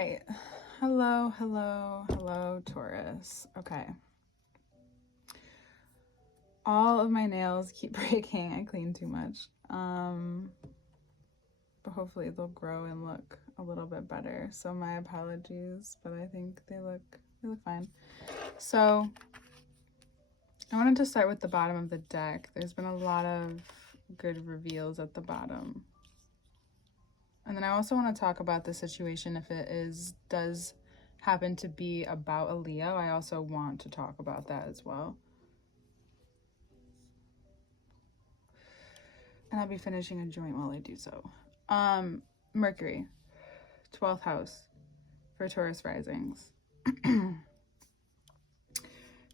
right. Hello, hello, hello, Taurus. Okay. All of my nails keep breaking. I clean too much. But hopefully they'll grow and look a little bit better. So my apologies, but I think they look fine. So I wanted to start with the bottom of the deck. There's been a lot of good reveals at the bottom. And then I also want to talk about the situation if it does happen to be about a Leo. I also want to talk about that as well. And I'll be finishing a joint while I do so. Mercury, 12th house for Taurus risings.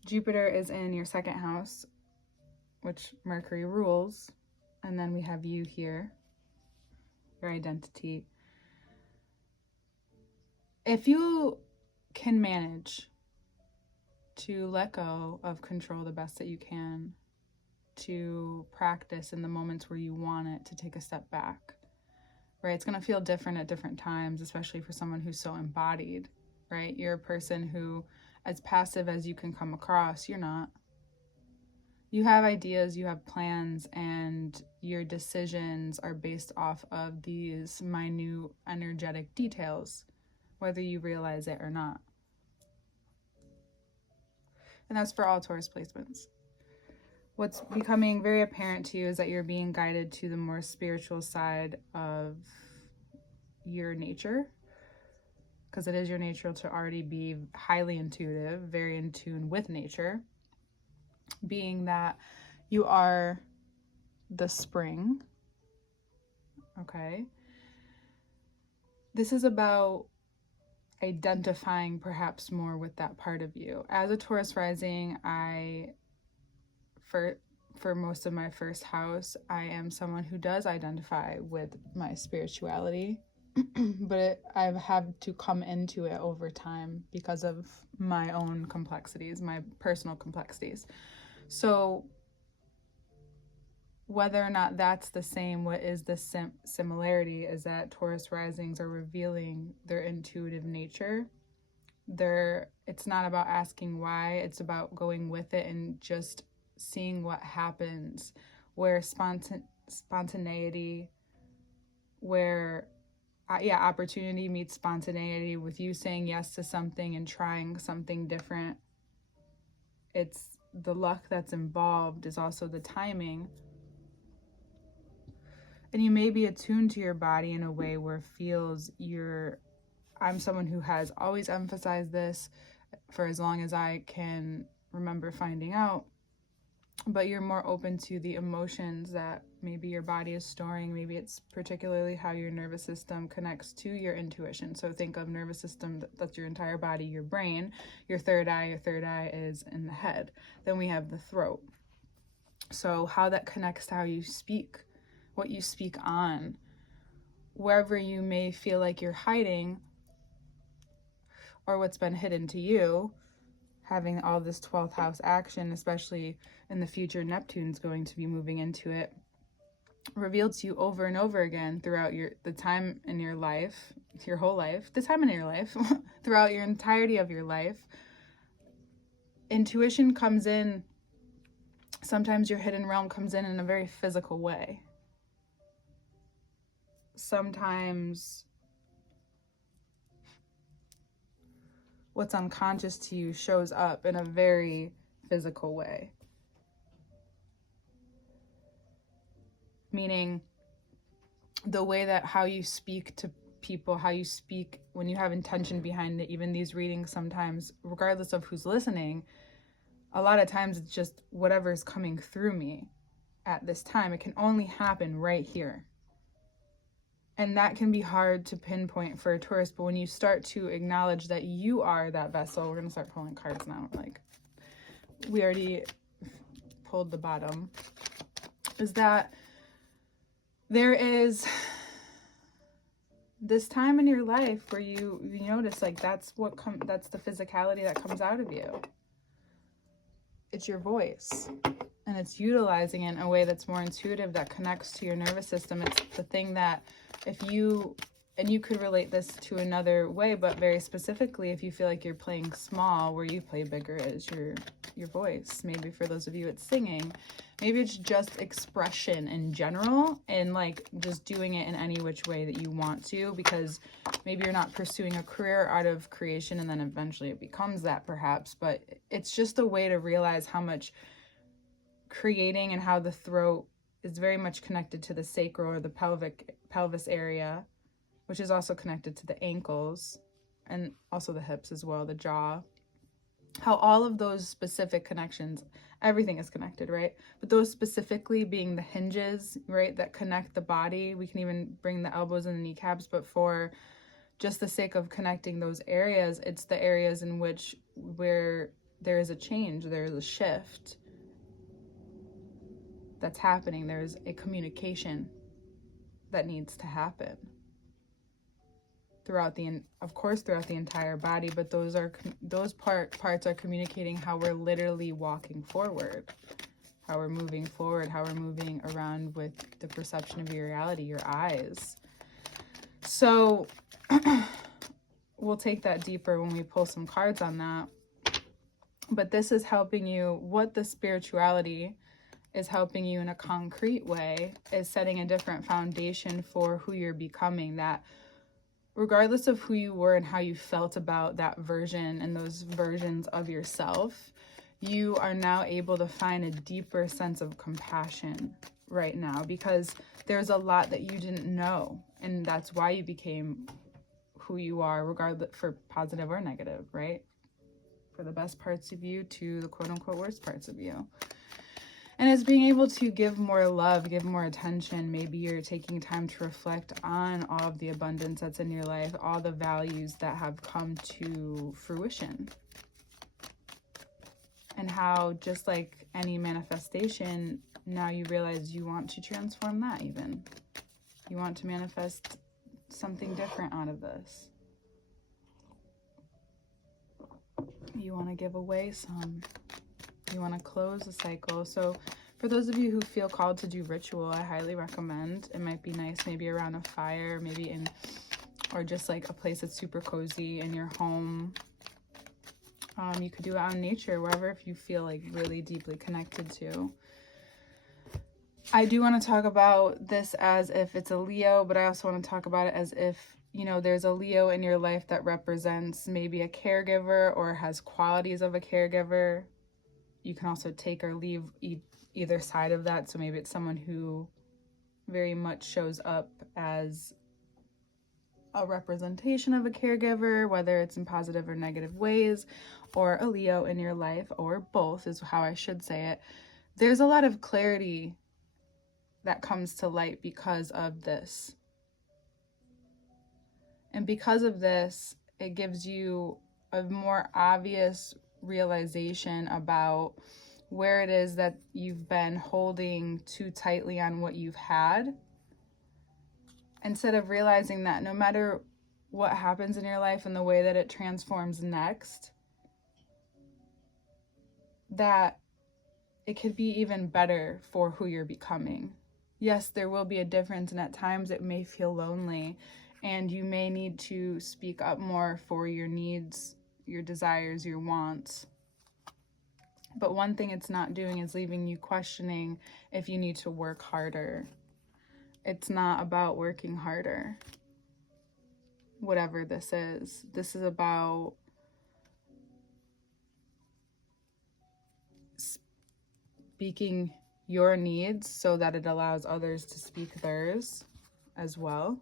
Jupiter is in your second house, which Mercury rules. And then we have you here, your identity. If you can manage to let go of control the best that you can, to practice in the moments where you want it, to take a step back, right? It's going to feel different at different times, especially for someone who's so embodied, right? You're a person who, as passive as you can come across, you're not. You have ideas, you have plans, and your decisions are based off of these minute energetic details, whether you realize it or not. And that's for all Taurus placements. What's becoming very apparent to you is that you're being guided to the more spiritual side of your nature, because it is your nature to already be highly intuitive, very in tune with nature, being that you are the spring, okay? This is about identifying perhaps more with that part of you. As a Taurus rising, for most of my first house, I am someone who does identify with my spirituality, but I've had to come into it over time because of my own complexities, my personal complexities. So whether or not that's the same, what is the similarity is that Taurus risings are revealing their intuitive nature. It's not about asking why, it's about going with it and just seeing what happens, where spontaneity, where opportunity meets spontaneity, with you saying yes to something and trying something different. It's the luck that's involved is also the timing. And you may be attuned to your body in a way where it feels I'm someone who has always emphasized this for as long as I can remember finding out, but you're more open to the emotions that maybe your body is storing. Maybe it's particularly how your nervous system connects to your intuition. So think of nervous system, that's your entire body, your brain, your third eye is in the head. Then we have the throat. So how that connects to how you speak, what you speak on, wherever you may feel like you're hiding or what's been hidden to you, having all this 12th house action, especially in the future, Neptune's going to be moving into it, revealed to you over and over again throughout the time in your life, your whole life, the time in your life, throughout your entirety of your life. Intuition comes in, sometimes your hidden realm comes in a very physical way. Sometimes what's unconscious to you shows up in a very physical way. Meaning the way that how you speak to people, how you speak when you have intention behind it, even these readings sometimes, regardless of who's listening, a lot of times it's just whatever is coming through me at this time. It can only happen right here. And that can be hard to pinpoint for a Taurus, but when you start to acknowledge that you are that vessel, we're going to start pulling cards now. Like, we already pulled the bottom. Is that there is this time in your life where you notice, like, that's the physicality that comes out of you. It's your voice. And it's utilizing it in a way that's more intuitive, that connects to your nervous system. It's the thing that if you and you could relate this to another way, but very specifically, if you feel like you're playing small, where you play bigger is your voice. Maybe for those of you it's singing, maybe it's just expression in general, and like just doing it in any which way that you want to, because maybe you're not pursuing a career out of creation and then eventually it becomes that perhaps, but it's just a way to realize how much creating and how the throat is very much connected to the sacral or the pelvis area, which is also connected to the ankles and also the hips as well, the jaw. How all of those specific connections, everything is connected, right? But those specifically being the hinges, right, that connect the body. We can even bring the elbows and the kneecaps, but for just the sake of connecting those areas, it's the areas in which where there is a change, there is a shift that's happening. There's a communication that needs to happen throughout the entire body, but those parts are communicating how we're literally walking forward, how we're moving forward, how we're moving around with the perception of your reality, your eyes. So we'll take that deeper when we pull some cards on that. But this is helping you, what the spirituality is helping you in a concrete way is setting a different foundation for who you're becoming, that regardless of who you were and how you felt about that version and those versions of yourself, you are now able to find a deeper sense of compassion right now, because there's a lot that you didn't know, and that's why you became who you are, regardless, for positive or negative, right? For the best parts of you to the quote-unquote worst parts of you. And it's being able to give more love, give more attention. Maybe you're taking time to reflect on all of the abundance that's in your life, all the values that have come to fruition. And how, just like any manifestation, now you realize you want to transform that even. You want to manifest something different out of this. You want to give away some. You want to close a cycle. So for those of you who feel called to do ritual, I highly recommend. It might be nice maybe around a fire, maybe in, or just like a place that's super cozy in your home. You could do it out in nature, wherever, if you feel like really deeply connected to. I do want to talk about this as if it's a Leo, but I also want to talk about it as if, you know, there's a Leo in your life that represents maybe a caregiver or has qualities of a caregiver. You can also take or leave either side of that. So maybe it's someone who very much shows up as a representation of a caregiver, whether it's in positive or negative ways, or a Leo in your life, or both is how I should say it. There's a lot of clarity that comes to light because of this. And because of this, it gives you a more obvious realization about where it is that you've been holding too tightly on what you've had, instead of realizing that no matter what happens in your life and the way that it transforms next, that it could be even better for who you're becoming. Yes, there will be a difference, and at times it may feel lonely, and you may need to speak up more for your needs, your desires, your wants. But one thing it's not doing is leaving you questioning if you need to work harder. It's not about working harder, whatever this is. This is about speaking your needs so that it allows others to speak theirs as well.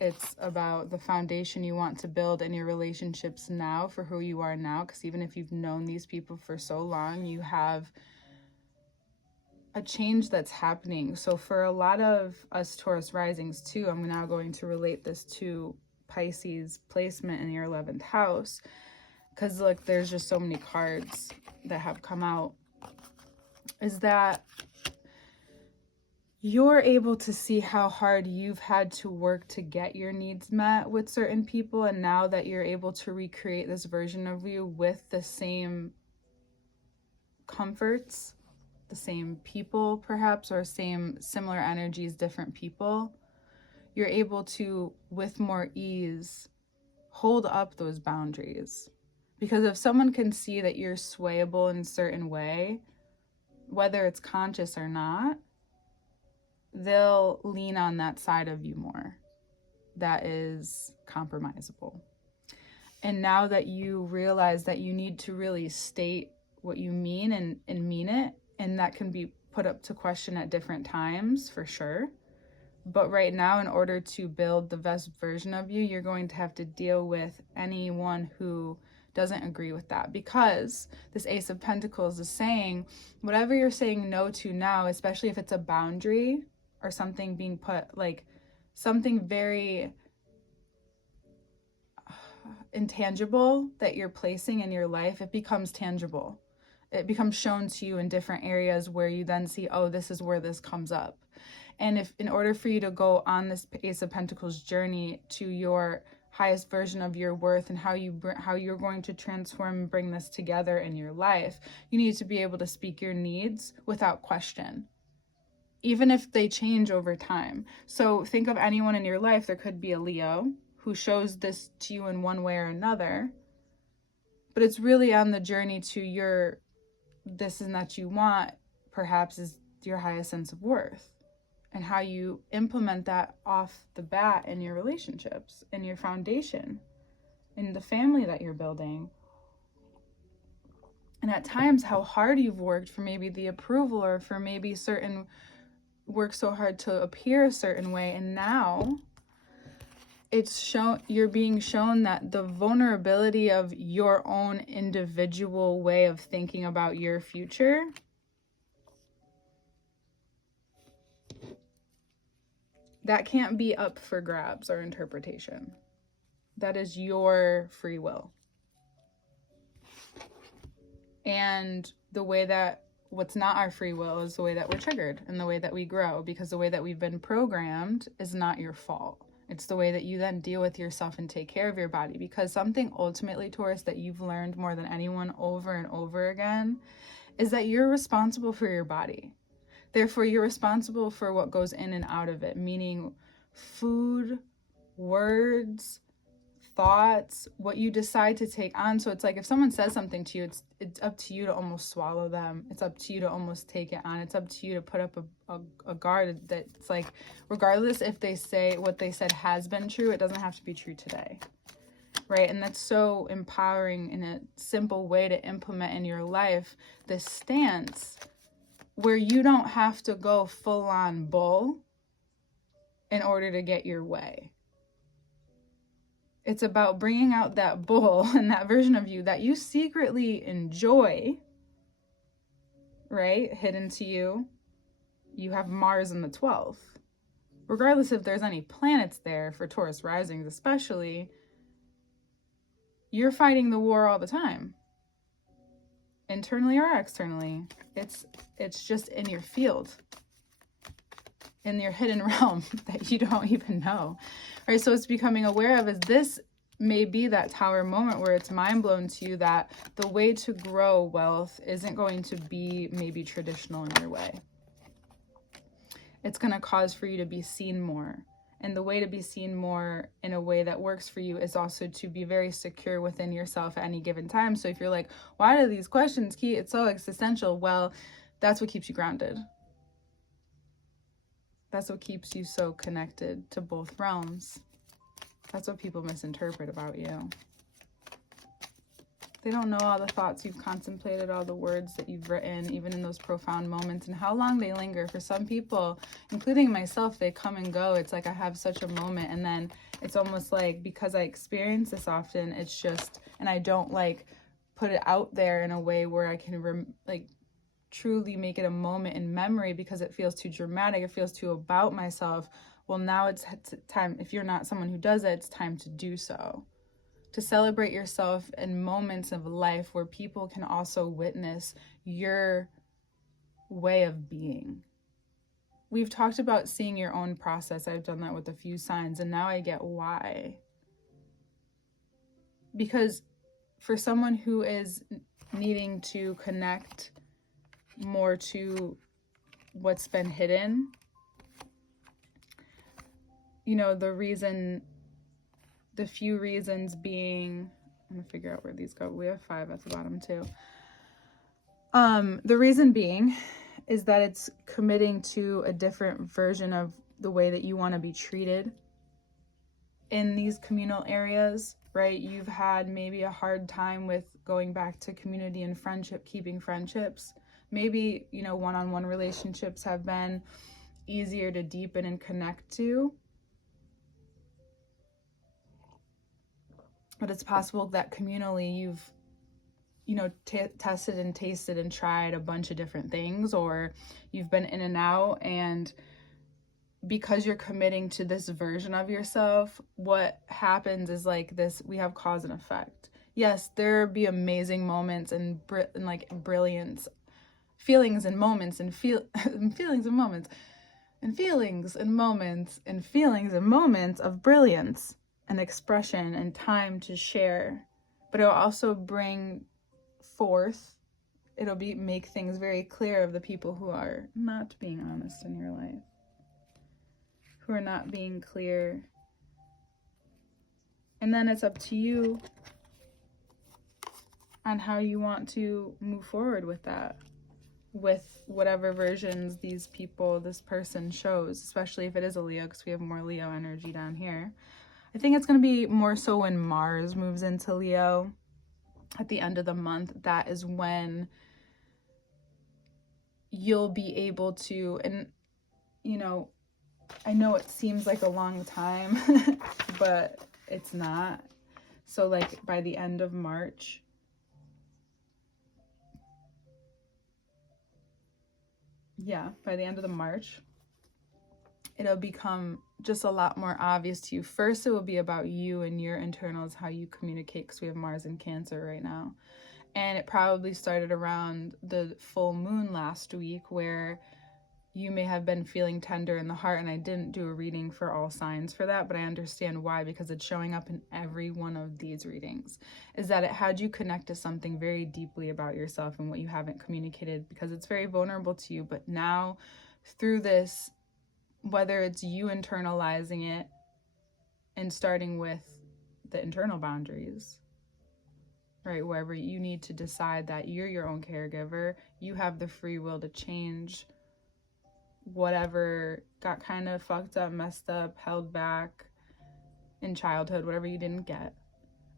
It's about the foundation you want to build in your relationships now for who you are now, because even if you've known these people for so long, you have a change that's happening. So for a lot of us Taurus risings too, I'm now going to relate this to Pisces placement in your 11th house, because look, there's just so many cards that have come out, is that you're able to see how hard you've had to work to get your needs met with certain people, and now that you're able to recreate this version of you with the same comforts, the same people perhaps, or similar energies, different people, you're able to, with more ease, hold up those boundaries. Because if someone can see that you're swayable in a certain way, whether it's conscious or not, they'll lean on that side of you more that is compromisable. And now that you realize that you need to really state what you mean and mean it, and that can be put up to question at different times for sure. But right now, in order to build the best version of you, you're going to have to deal with anyone who doesn't agree with that, because this Ace of Pentacles is saying whatever you're saying no to now, especially if it's a boundary or something being put, like something very intangible that you're placing in your life, it becomes tangible. It becomes shown to you in different areas where you then see, oh, this is where this comes up. And if in order for you to go on this Ace of Pentacles journey to your highest version of your worth and how you're going to transform and bring this together in your life, you need to be able to speak your needs without question, even if they change over time. So think of anyone in your life. There could be a Leo who shows this to you in one way or another, but it's really on the journey to your this and that you want, perhaps, is your highest sense of worth, and how you implement that off the bat in your relationships, in your foundation, in the family that you're building. And at times how hard you've worked for maybe the approval, or for maybe certain work so hard to appear a certain way, and now you're being shown that the vulnerability of your own individual way of thinking about your future that can't be up for grabs or interpretation. That is your free will. And the way that what's not our free will is the way that we're triggered and the way that we grow, because the way that we've been programmed is not your fault. It's the way that you then deal with yourself and take care of your body. Because something ultimately, Taurus, that you've learned more than anyone over and over again is that you're responsible for your body. Therefore, you're responsible for what goes in and out of it, meaning food, words, thoughts, what you decide to take on. So it's like if someone says something to you, it's up to you to almost swallow them. It's up to you to almost take it on. It's up to you to put up a guard that's like, regardless if they say what they said has been true, it doesn't have to be true today, right? And that's so empowering in a simple way to implement in your life this stance where you don't have to go full on bull in order to get your way. It's about bringing out that bull and that version of you that you secretly enjoy, right? Hidden to you. You have Mars in the 12th. Regardless if there's any planets there for Taurus risings especially, you're fighting the war all the time. Internally or externally. It's just in your field, in your hidden realm that you don't even know, right? So it's becoming aware of, is this may be that tower moment where it's mind blown to you that the way to grow wealth isn't going to be maybe traditional in your way. It's going to cause for you to be seen more. And the way to be seen more in a way that works for you is also to be very secure within yourself at any given time. So if you're like, why do these questions keep, it's so existential? Well, that's what keeps you grounded. That's what keeps you so connected to both realms. That's what people misinterpret about you. They don't know all the thoughts you've contemplated, all the words that you've written, even in those profound moments, and how long they linger. For some people, including myself, they come and go. It's like I have such a moment, and then it's almost like, because I experience this often, it's just, and I don't like put it out there in a way where I can truly make it a moment in memory, because it feels too dramatic. It feels too about myself. Well, now it's time. If you're not someone who does it, it's time to do so. To celebrate yourself in moments of life where people can also witness your way of being. We've talked about seeing your own process. I've done that with a few signs, and now I get why. Because for someone who is needing to connect more to what's been hidden, the few reasons being, I'm gonna figure out where these go. We have 5 at the bottom too. The reason being is that it's committing to a different version of the way that you want to be treated in these communal areas, right? You've had maybe a hard time with going back to community and friendship, keeping friendships. Maybe, one-on-one relationships have been easier to deepen and connect to. But it's possible that communally you've, tested and tasted and tried a bunch of different things, or you've been in and out, and because you're committing to this version of yourself, what happens is like this, we have cause and effect. Yes, there be amazing moments and like brilliance, feelings and moments and feelings and moments and feelings and moments and feelings and moments of brilliance and expression and time to share. But it'll also bring forth, make things very clear of the people who are not being honest in your life, who are not being clear. And then it's up to you on how you want to move forward with that, with whatever versions this person shows, especially if it is a Leo, because we have more Leo energy down here. I think it's going to be more so when Mars moves into Leo at the end of the month. That is when you'll be able to, and I know it seems like a long time, but it's not. So like by the end of March, by the end of the March, it'll become just a lot more obvious to you. First, it will be about you and your internals, how you communicate, because we have Mars in Cancer right now. And it probably started around the full moon last week, where you may have been feeling tender in the heart, and I didn't do a reading for all signs for that, but I understand why, because it's showing up in every one of these readings, is that it had you connect to something very deeply about yourself and what you haven't communicated, because it's very vulnerable to you. But now through this, whether it's you internalizing it and starting with the internal boundaries, right, wherever you need to decide that you're your own caregiver, you have the free will to change whatever got kind of fucked up, messed up, held back in childhood, whatever you didn't get.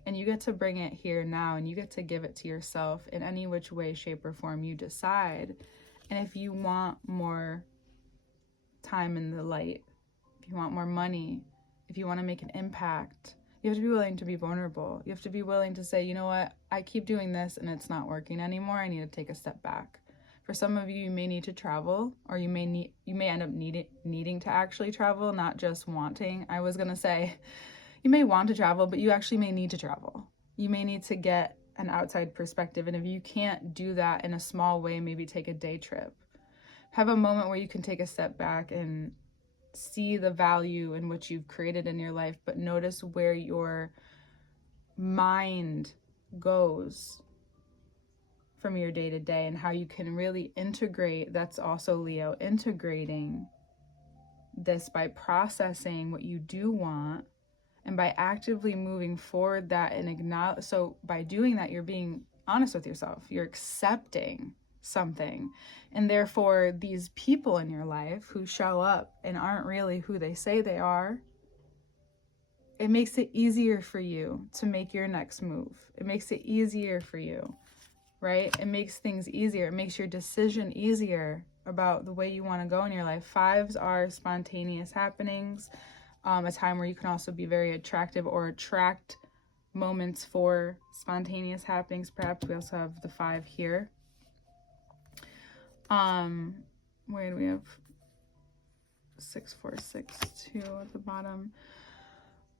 And you get to bring it here now, and you get to give it to yourself in any which way, shape, or form you decide. And if you want more time in the light, if you want more money, if you want to make an impact, you have to be willing to be vulnerable. You have to be willing to say, you know what, I keep doing this and it's not working anymore. I need to take a step back. For some of you, you may need to travel, or you may end up needing to actually travel, not just wanting. I was gonna say, you may want to travel, but you actually may need to travel. You may need to get an outside perspective. And if you can't do that in a small way, maybe take a day trip. Have a moment where you can take a step back and see the value in what you've created in your life, but notice where your mind goes from your day to day, and how you can really integrate. That's also Leo, integrating this by processing what you do want, and by actively moving forward that and acknowledge. So by doing that, you're being honest with yourself. You're accepting something. And therefore, these people in your life who show up and aren't really who they say they are, it makes it easier for you to make your next move. It makes it easier for you, right? It makes things easier. It makes your decision easier about the way you want to go in your life. 5s are spontaneous happenings, a time where you can also be very attractive or attract moments for spontaneous happenings. Perhaps we also have the 5 here. Where do we have 6, 4, 6, 2 at the bottom?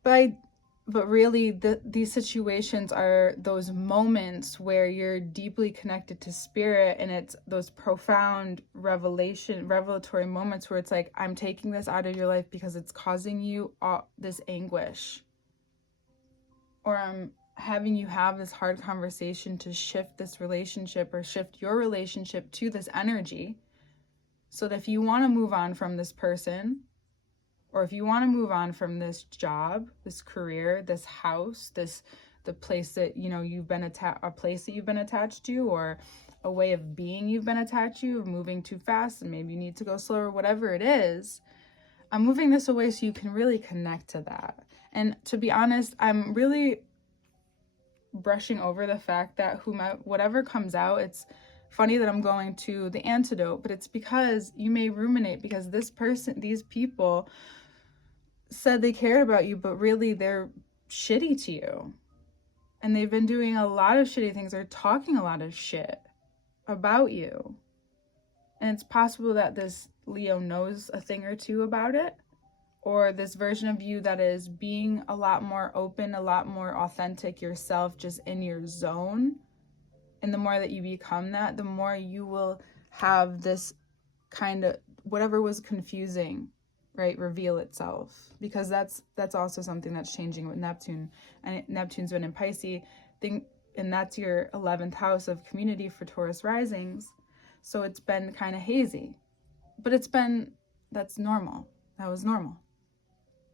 But really, these situations are those moments where you're deeply connected to spirit, and it's those profound revelatory moments where it's like, I'm taking this out of your life because it's causing you this anguish, or I'm having you have this hard conversation to shift this relationship, or shift your relationship to this energy, so that if you want to move on from this person, or if you want to move on from this job, this career, this house, the place that, you know, you've been a place that you've been attached to, or a way of being you've been attached to, moving too fast and maybe you need to go slower, whatever it is, I'm moving this away so you can really connect to that. And to be honest, I'm really brushing over the fact that whatever comes out, it's funny that I'm going to the antidote, but it's because you may ruminate because these people said they cared about you, but really they're shitty to you. And they've been doing a lot of shitty things. They're talking a lot of shit about you. And it's possible that this Leo knows a thing or two about it, or this version of you that is being a lot more open, a lot more authentic yourself, just in your zone. And the more that you become that, the more you will have this kind of, whatever was confusing, right, reveal itself. Because that's also something that's changing with Neptune. And Neptune's been in Pisces, and that's your 11th house of community for Taurus risings. So it's been kind of hazy. But that's normal. That was normal.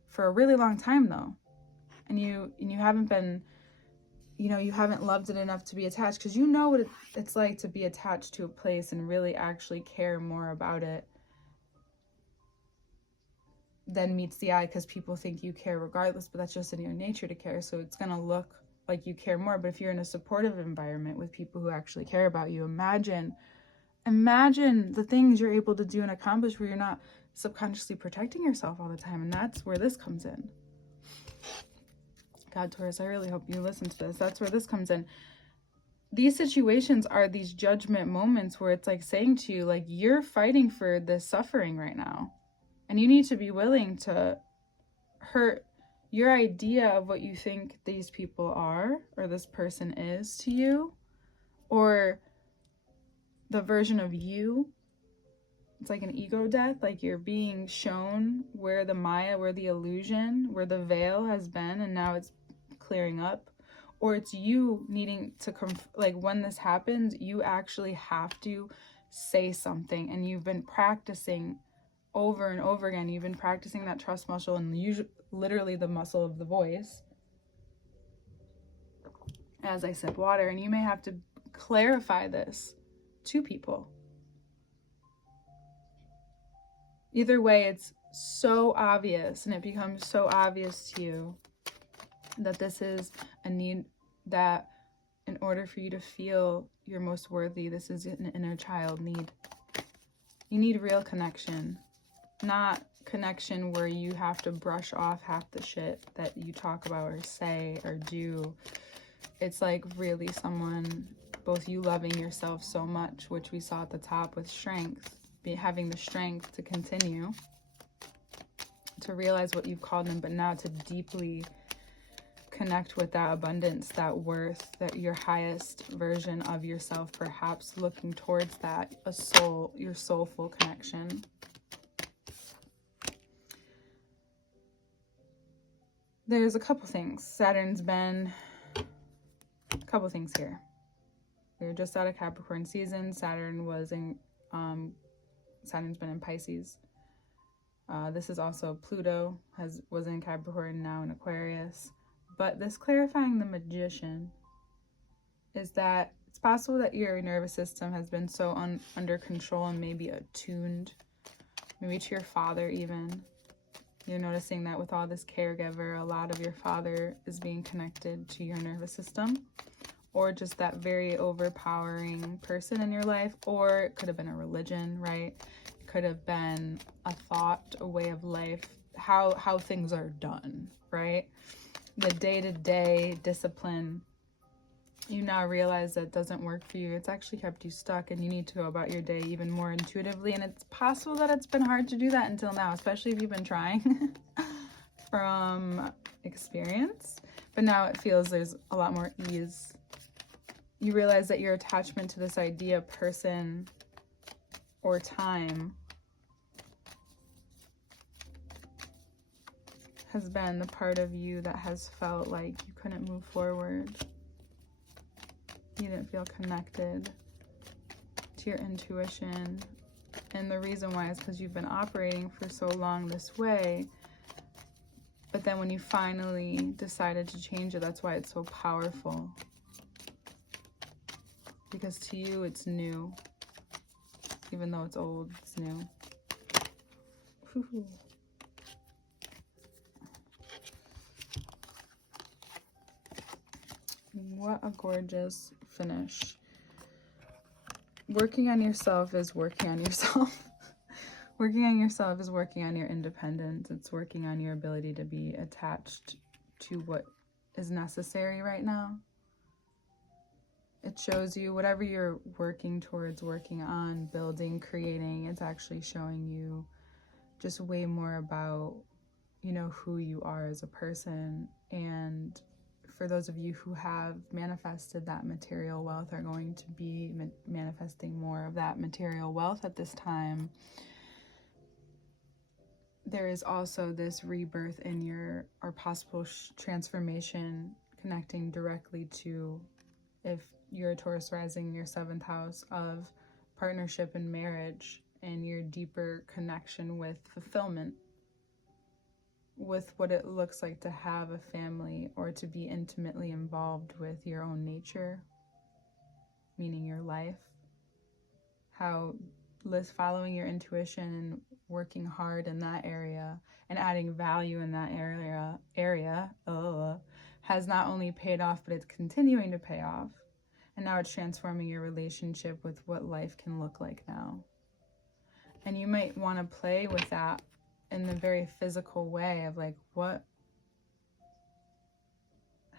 For a really long time though. And you haven't been, you know, you haven't loved it enough to be attached, because you know what it's like to be attached to a place and really actually care more about it than meets the eye, because people think you care regardless, but that's just in your nature to care. So it's going to look like you care more. But if you're in a supportive environment with people who actually care about you, imagine the things you're able to do and accomplish where you're not subconsciously protecting yourself all the time. And that's where this comes in. God, Taurus, I really hope you listen to this. That's where this comes in. These situations are these judgment moments where it's like saying to you, like, you're fighting for this suffering right now. And you need to be willing to hurt your idea of what you think these people are, or this person is to you, or the version of you. It's like an ego death, like you're being shown where the Maya, where the illusion, where the veil has been, and now it's clearing up. Or it's you needing to like when this happens, you actually have to say something, and you've been practicing over and over again. You've been practicing that trust muscle, and literally the muscle of the voice. As I said, water, and you may have to clarify this to people. Either way, it's so obvious, and it becomes so obvious to you that this is a need, that in order for you to feel your most worthy, this is an inner child need. You need real connection, not connection where you have to brush off half the shit that you talk about or say or do. It's like really someone, both you loving yourself so much, which we saw at the top with strength, having the strength to continue, to realize what you've called them, but now to deeply connect with that abundance, that worth, that your highest version of yourself, perhaps looking towards that, your soulful connection. There's a couple things. Saturn's been a couple things here. We were just out of Capricorn season. Saturn's been in Pisces. This is also Pluto was in Capricorn, now in Aquarius. But this clarifying the Magician is that it's possible that your nervous system has been so under control and maybe attuned, maybe to your father even. You're noticing that with all this caregiver, a lot of your father is being connected to your nervous system, or just that very overpowering person in your life, or it could have been a religion, right? It could have been a thought, a way of life, how things are done, right? The day-to-day discipline, you now realize that doesn't work for you. It's actually kept you stuck, and you need to go about your day even more intuitively. And it's possible that it's been hard to do that until now, especially if you've been trying from experience. But now it feels there's a lot more ease. You realize that your attachment to this idea, person, or time has been the part of you that has felt like you couldn't move forward. You didn't feel connected to your intuition. And the reason why is because you've been operating for so long this way But then when you finally decided to change it, that's why it's so powerful. Because to you, it's new. Even though it's old, it's new. Whew. What a gorgeous finish. Working on yourself is working on yourself. Working on yourself is working on your independence. It's working on your ability to be attached to what is necessary right now. It shows you whatever you're working towards, working on, building, creating, it's actually showing you just way more about, you know, who you are as a person. And for those of you who have manifested that material wealth, are going to be manifesting more of that material wealth at this time. There is also this rebirth in your, or possible transformation connecting directly to, if you're a Taurus rising, your 7th house of partnership and marriage, and your deeper connection with fulfillment, with what it looks like to have a family or to be intimately involved with your own nature, meaning your life. How following your intuition and working hard in that area and adding value in that area has not only paid off, but it's continuing to pay off. And now it's transforming your relationship with what life can look like now. And you might want to play with that in the very physical way of like,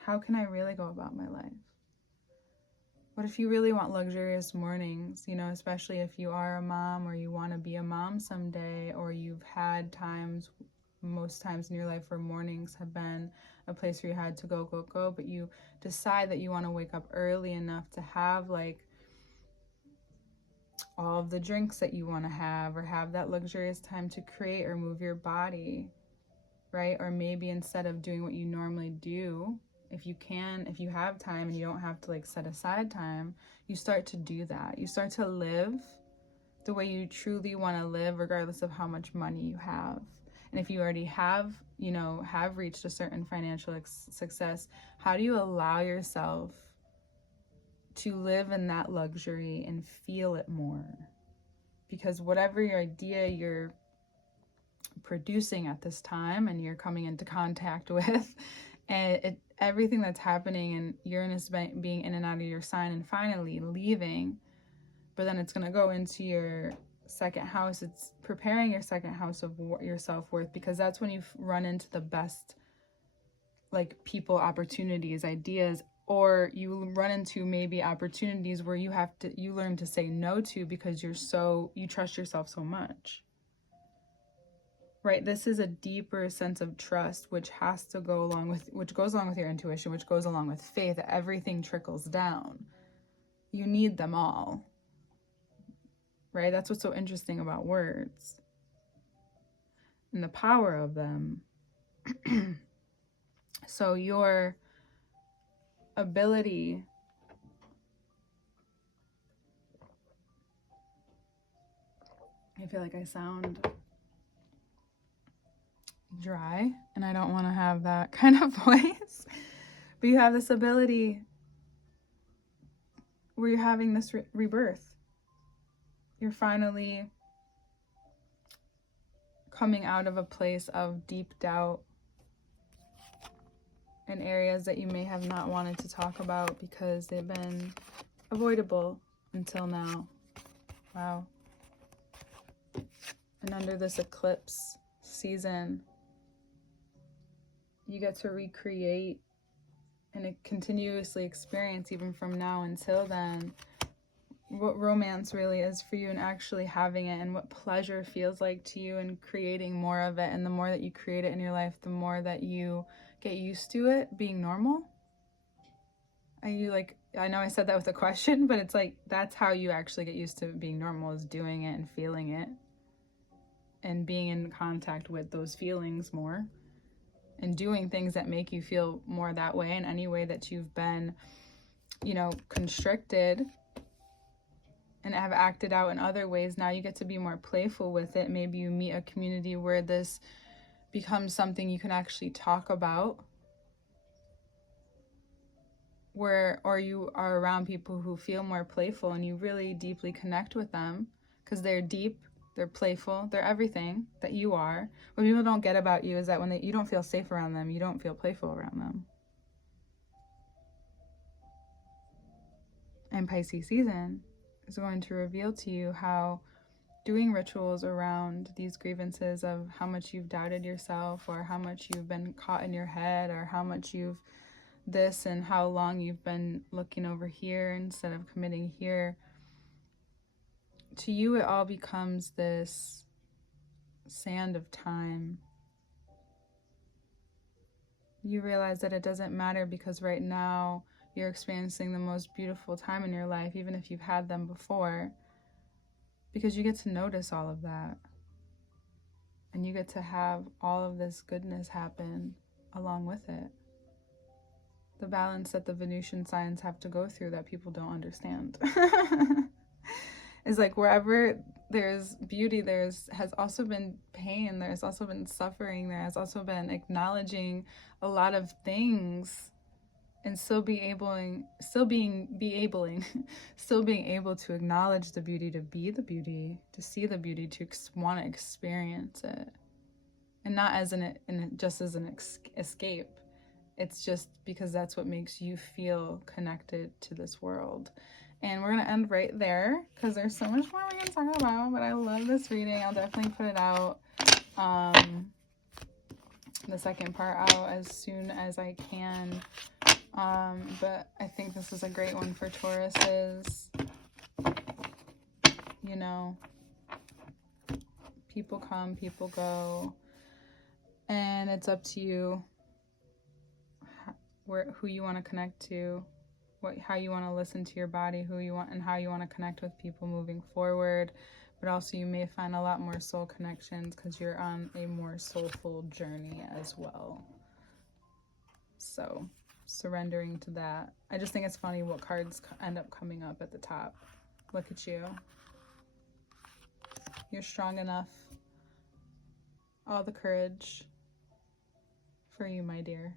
how can I really go about my life? What if you really want luxurious mornings, you know, especially if you are a mom or you want to be a mom someday, or you've had times, most times in your life, where mornings have been a place where you had to go, but you decide that you want to wake up early enough to have like all of the drinks that you want to have, or have that luxurious time to create or move your body, right? Or maybe instead of doing what you normally do, if you have time and you don't have to like set aside time, you start to do that. You start to live the way you truly want to live, regardless of how much money you have. And if you already have reached a certain financial success, how do you allow yourself to live in that luxury and feel it more? Because whatever your idea you're producing at this time and you're coming into contact with, and everything that's happening, and Uranus being in and out of your sign and finally leaving, but then it's going to go into your 2nd house. It's preparing your 2nd house of your self-worth, because that's when you run into the best like people, opportunities, ideas, or you run into maybe opportunities where you learn to say no to because you trust yourself so much. Right, this is a deeper sense of trust, which goes along with your intuition, which goes along with faith. Everything trickles down. You need them all. Right, that's what's so interesting about words and the power of them. So your ability I feel like I sound dry, and I don't want to have that kind of voice, but you have this ability where you're having this rebirth. You're finally coming out of a place of deep doubt in areas that you may have not wanted to talk about because they've been avoidable until now. Wow. And under this eclipse season, you get to recreate and continuously experience, even from now until then, what romance really is for you, and actually having it, and what pleasure feels like to you, and creating more of it. And the more that you create it in your life, the more that you get used to it being normal. I know I said that with a question, but it's like, that's how you actually get used to being normal, is doing it and feeling it and being in contact with those feelings more, and doing things that make you feel more that way. In any way that you've been, constricted and have acted out in other ways, now you get to be more playful with it. Maybe you meet a community where this becomes something you can actually talk about, or you are around people who feel more playful and you really deeply connect with them because they're deep, they're playful, they're everything that you are. What people don't get about you is that when you don't feel safe around them, you don't feel playful around them. And Pisces season is going to reveal to you how doing rituals around these grievances of how much you've doubted yourself, or how much you've been caught in your head, or how much you've this and how long you've been looking over here instead of committing here, to you it all becomes this sand of time. You realize that it doesn't matter because right now you're experiencing the most beautiful time in your life, even if you've had them before, because you get to notice all of that. And you get to have all of this goodness happen along with it. The balance that the Venusian signs have to go through that people don't understand. Is like wherever there's beauty, has also been pain, there's also been suffering, there has also been acknowledging a lot of things, and still being able to acknowledge the beauty, to be the beauty, to see the beauty, to want to experience it, and not as just as an escape. It's just because that's what makes you feel connected to this world. And we're going to end right there because there's so much more we can talk about. But I love this reading. I'll definitely put it out, the second part out as soon as I can. But I think this is a great one for Tauruses. You know, people come, people go. And it's up to you who you want to connect to, how you want to listen to your body, who you want, and how you want to connect with people moving forward. But also you may find a lot more soul connections because you're on a more soulful journey as well. So surrendering to that. I just think it's funny what cards end up coming up at the top. Look at you. You're strong enough. All the courage for you, my dear.